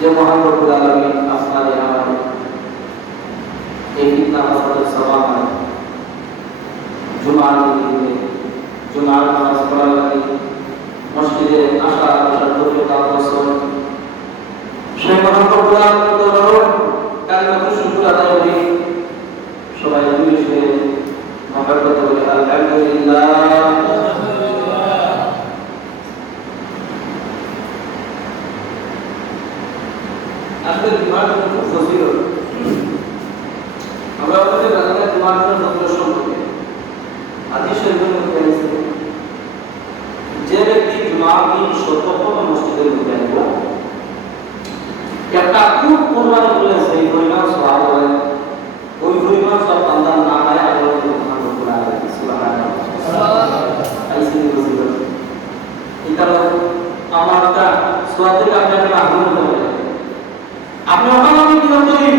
যে মহান রব্বুল আলামিন আপনার আমার এই ফিতনা ফাসাদের সওয়াব জুমার দিনে জুমার নামাজ পড়ার লাগে মসজিদে আসার তৌফিক দান করেছেন। সেই মহান রব্বুল আলামিনের দরবারে কালিমাতুল শুকর আদায় করি। সবাই মিলে মহব্বত করে আলহামদুলিল্লাহ। আজকে জুমার জন্য খুব ফজিলত। আমরা বলতে পারি না জুমার জন্য ফজিলত সম্পর্কে হাদিস শরীফের মধ্যে আছে যে ব্যক্তি জুমার দিন সতর্কতা মসজিদের মধ্যে আসবে একটা খুব পরিমাণ বলে সেই পরিমাণ সওয়াব হয়, ওই পরিমাণ সব বান্দা না হয় আল্লাহ সুবহানাহু ওয়া তাআলা সুবহানাল্লাহ আইসি ফজিলত। এটা আমারটা সওয়াব থেকে আপনাকে আগ্রহ হবে। আপনি ওখানে কি করেন